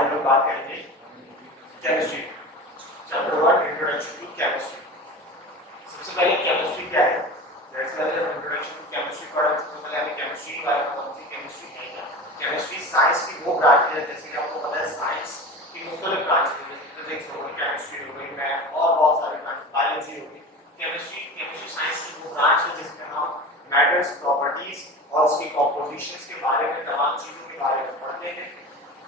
हम लोग बात करेंगे chemistry, chapter 1 introduction to chemistry. सबसे पहले केमिस्ट्री क्या है, दैट्स व्हाई जब इंट्रोडक्शन टू केमिस्ट्री पढ़ा सबसे पहले हमें केमिस्ट्री के बारे में पता होगी। केमिस्ट्री है क्या? केमिस्ट्री साइंस की वो ब्रांच है, जैसे कि आपको पता है साइंस की मुख्तलिफ ब्रांच है, जैसे फिजिक्स हो गई, केमिस्ट्री हो गई, मैथ और बहुत सारे ब्रांच, बायोलॉजी हो गई। केमिस्ट्री साइंस की वो ब्रांच है जिसमें हम मैटर्स, प्रॉपर्टीज और उसकी कॉम्पोजिशंस के बारे में, तमाम चीजों के बारे में पढ़ते हैं।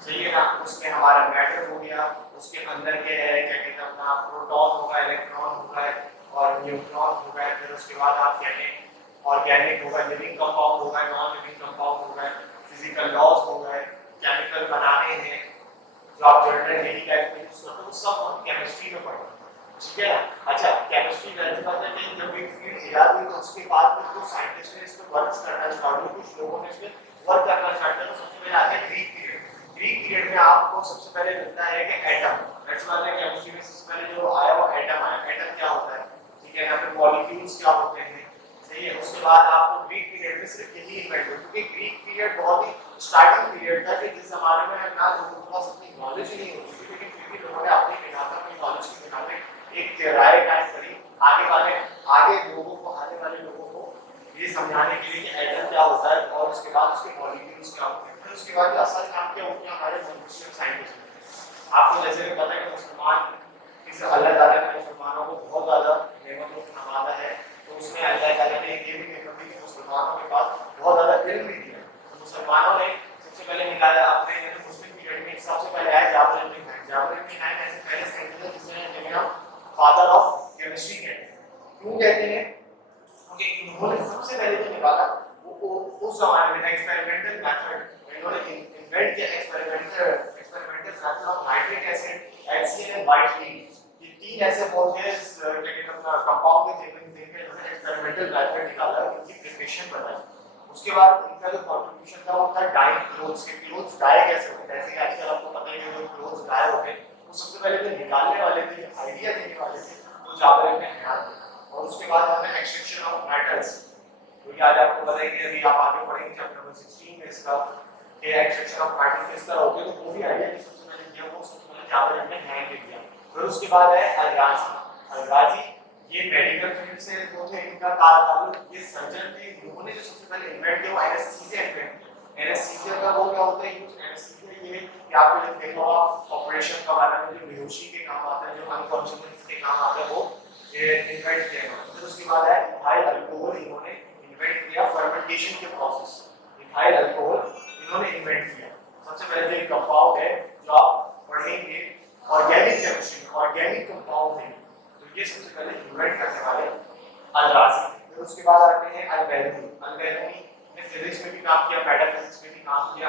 सही है ना? उसमें हमारा मैटर हो गया, उसके अंदर के क्या कहते हैं अपना प्रोटॉन होगा, इलेक्ट्रॉन होगा और न्यूट्रॉन होगा, फिर उसके बाद आप कहते हैं ऑर्गेनिक होगा, लिविंग कंपाउंड होगा, नॉन लिविंग कंपाउंड होगा, फिजिकल लॉज होगा, केमिकल बनाने हैं जो आप जनरल डेली लाइफ में यूज करते हो, सब हम केमिस्ट्री में पढ़ते हैं। ठीक है ना? अच्छा, केमिस्ट्री वैसे पता है कि जब एक फील्ड इजाद हुई तो उसके बाद फिर कुछ साइंटिस्ट ने इस पे वर्क करना स्टार्ट किया, कुछ लोगों ने इस पे वर्क करना स्टार्ट किया। तो सबसे पहले आते हैं ग्रीक पीरियड। ग्रीक पीरियड में आपको सबसे पहले मिलता है कि एटम, दैट्स व्हाई केमिस्ट्री में सबसे पहले जो आया वो एटम आया। एटम क्या होता है? ठीक है ना? फिर मॉलिक्यूल्स क्या होते हैं, सही है। उसके बाद आपको ग्रीक पीरियड में सिर्फ यही इन्वेंट हुआ, क्योंकि ग्रीक पीरियड बहुत ही स्टार्टिंग पीरियड था कि जिस जमाने में ना लोगों के पास अपनी नॉलेज ही नहीं होती थी, लेकिन फिर भी लोगों ने अपनी बिना पर अपनी नॉलेज की बिना पे एक थ्योरी टाइप करी आगे लोगों को, आने वाले लोगों को ये समझाने के लिए कि एटम क्या होता है और उसके बाद उसके मॉलिक्यूल्स क्या होते हैं। फिर उसके बाद असल काम क्या होता है हमारे मुस्लिम साइंटिस्ट। आपको जैसे कि पता है कि मुसलमान इस अल्लाह ताला ने मुसलमानों को बहुत ज़्यादा नेमतों से नवाजा है, तो उसमें अल्लाह ताला ने ये भी नेमत दी कि मुसलमानों के पास बहुत ज़्यादा इल्म भी दिया। तो मुसलमानों ने सबसे पहले निकाला अपने मुस्लिम पीरियड में सबसे पहले आया जाबर इब्न हैन। जाबर इब्न हैन ऐसे पहले साइंटिस्ट जिन्हें हम फादर ऑफ केमिस्ट्री कहते हैं। क्यों कहते हैं? क्योंकि इन्होंने सबसे पहले जो निकाला वो उस जमाने में एक्सपेरिमेंटल मेथड, इन्होंने इन्वेंट किया experimental method of nitric acid, HCl and white heat. ये तीन ऐसे होमोजेनस क्या कहते हैं कंपाउंड के जिनके इन्होंने एक्सपेरिमेंटल मेथड निकाला, इनकी प्रिपरेशन बनाई। उसके बाद इनका जो कंट्रीब्यूशन था वो था डाई क्लोथ्स के। क्लोथ्स डाई कैसे होते हैं? जैसे कि आजकल आपको पता है कि जो क्लोथ्स डाई होते हैं वो सबसे पहले जो निकालने वाले थे, आइडिया देने वाले थे, वो जाबर इब्न हैन थे। और उसके बाद हमने एक्सट्रैक्शन ऑफ मेटल्स, क्योंकि आज आपको पता है कि अभी आप आगे पढ़ेंगे चैप्टर नंबर 16 में इसका कि एक्सट्रैक्शन ऑफ मेटल्स किस तरह होते हैं, तो वो भी आइडिया जो सबसे पहले दिया वो सबसे पहले जाबर इब्न हैन ने दिया। फिर उसके बाद है अल-गाजी, ये मेडिकल फील्ड से जो थे, इनका ताल्लुक ये सर्जन थे। इन्होंने जो सबसे पहले इन्वेंट किया वो एनेस्थीसिया इन्वेंट किया। एनेस्थीसिया का वो क्या होता है यूज? एनेस्थीसिया ये कि आपको जब देखो आप ऑपरेशन का बारे में जो बेहोशी के काम आता है, जो अनकॉन्शियसनेस के काम आता है, वो ये इन्वेंट किया इन्होंने। फिर उसके बाद है इथाइल अल्कोहल, इन्होंने इन्वेंट किया फर्मेंटेशन के प्रोसेस। इथाइल अल्कोहल इन्होंने इन्वेंट किया। सबसे पहले जो कंपाउंड है जो आप पढ़ेंगे ऑर्गेनिक केमिस्ट्री में, ऑर्गेनिक कंपाउंड है, तो ये सबसे पहले इन्वेंट करने वाले अल-राज़ी। फिर उसके बाद आते हैं अल-बैरूनी। अल-बैरूनी ने फिजिक्स में भी काम किया, मेटाफिजिक्स में भी काम किया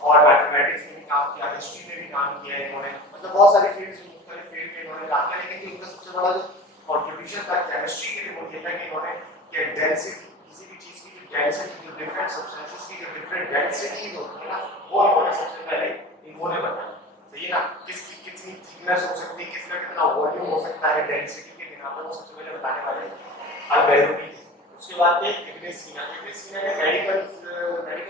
और मैथमेटिक्स में भी काम किया, हिस्ट्री में भी काम किया इन्होंने, मतलब बहुत सारी फील्ड्स में, मुख्तलिफ फील्ड में इन्होंने काम किया। लेकिन इनका सबसे बड़ा जो कंट्रीब्यूशन था केमिस्ट्री के लिए वो ये था कि इन्होंने कि डेंसिटी, किसी भी चीज की जो डेंसिटी, जो डिफरेंट सब्सटेंसेस की जो डिफरेंट डेंसिटी होती है ना, वो इन्होंने सबसे पहले इन्होंने बताया। सही है ना? किसकी कितनी थिकनेस हो सकती है, किसका कितना वॉल्यूम हो सकता है डेंसिटी के बिना पर, वो सबसे पहले बताने वाले अल-बैरूनी। उसके बाद इब्न सीना। इब्न सीना ने मेडिकल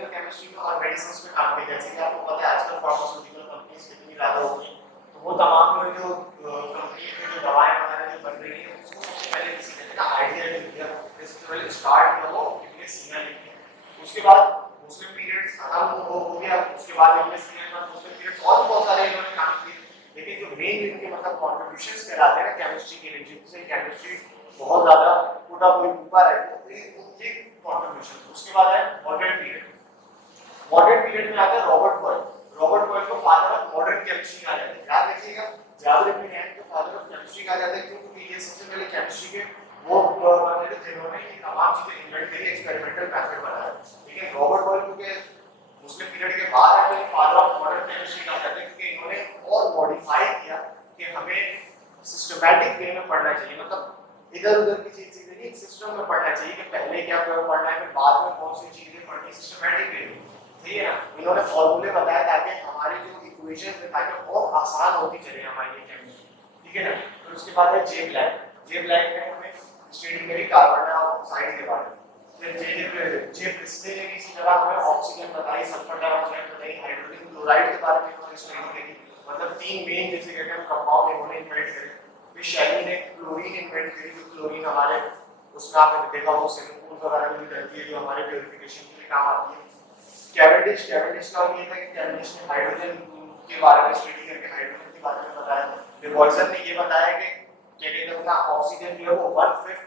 केमिस्ट्री में और मेडिसिन्स में काम किया। जैसे कि आपको पता है आजकल फार्मास्यूटिकल कंपनीज कितनी ज़्यादा होगी, तो वो तमाम जो कंपनी में जो दवाएं वगैरह जो बन रही हैं उसको सबसे पहले किसी ने आइडिया दिया, सबसे पहले स्टार्ट किया वो इब्न सीना ने किया। उसके बाद मुस्लिम पीरियड्स खत्म हो गया। उसके बाद इब्न सीना के बाद मुस्लिम पीरियड्स और भी बहुत सारे इन्होंने काम किए, लेकिन जो मेन इनके मतलब कंट्रीब्यूशंस कहलाते हैं ना केमिस्ट्री के लिए, जिनसे केमिस्ट्री बहुत ज़्यादा पूरा कोई ऊपर है, ये कंट्रीब्यूशन। उसके बाद है मॉडर्न पीरियड। मॉडर्न पीरियड में आता है रॉबर्ट बॉयल। रॉबर्ट बॉयल को फादर ऑफ मॉडर्न केमिस्ट्री कहा जाता है। याद रखिएगा, जाबर इब्न हैन को फादर ऑफ केमिस्ट्री कहा जाता है क्योंकि ये सबसे पहले केमिस्ट्री के वो बंदे थे जिन्होंने ये तमाम चीजें इन्वेंट करी, एक्सपेरिमेंटल मेथड बनाया। लेकिन रॉबर्ट बॉयल क्योंकि मुस्लिम पीरियड के बाद आए तो फादर ऑफ मॉडर्न केमिस्ट्री कहा जाता है क्योंकि इन्होंने और मॉडिफाई किया कि हमें सिस्टमैटिक वे में पढ़ना चाहिए, मतलब इधर-उधर की चीजें नहीं, सिस्टम में पढ़ना चाहिए कि पहले क्या पढ़ना है, फिर बाद में कौन सी चीजें पढ़नी, सिस्टमैटिक वे में। ठीक है ना? इन्होंने फॉर्मूले बताया ताकि हमारी जो इक्वेशंस है ताकि और आसान होती चले हमारी केमिस्ट्री। ठीक है ना? फिर उसके बाद है जे ब्लैक। जे ब्लैक ने हमें स्टडी करी कार्बन डाइऑक्साइड के बारे में। फिर जे प्रिस्ले ने इसी तरह हमें ऑक्सीजन बताई, सल्फर डाइऑक्साइड बताई, हाइड्रोजन क्लोराइड के बारे में उन्होंने स्टडी करी, मतलब 3 मेन जैसे कहते हैं कंपाउंड इन्होंने इन्वेंट करे। फिर शेली ने क्लोरीन इन्वेंट करी, जो क्लोरीन हमारे उसमें आपने देखा हो स्विमिंग पूल वगैरह में भी डलती है, जो हमारे प्यूरिफिकेशन के लिए काम आती है। कैवेंडिश का ये था कि कैवेंडिश ने हाइड्रोजन के बारे में स्टडी करके हाइड्रोजन के बारे में बताया। डिवॉल्जर ने ये बताया कि क्या कहते हैं अपना ऑक्सीजन जो है वो 1/5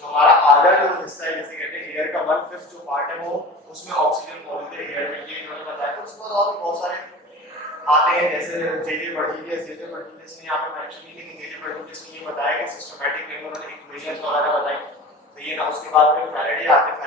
जो हमारा आधा जो हिस्सा है, जैसे कहते हैं एयर का 1/5 जो पार्ट है वो उसमें ऑक्सीजन मौजूद है एयर में, ये इन्होंने बताया। तो उसके बाद और भी बहुत सारे आते हैं, जैसे जेजे बर्जीलियस ने यहाँ पे मेंशन की, लेकिन जेजे बर्जीलियस ने ये बताया कि सिस्टमैटिक वे में उन्होंने इक्वेशंस वगैरह बताई। तो ये ना उसके बाद में फैराडे आते हैं।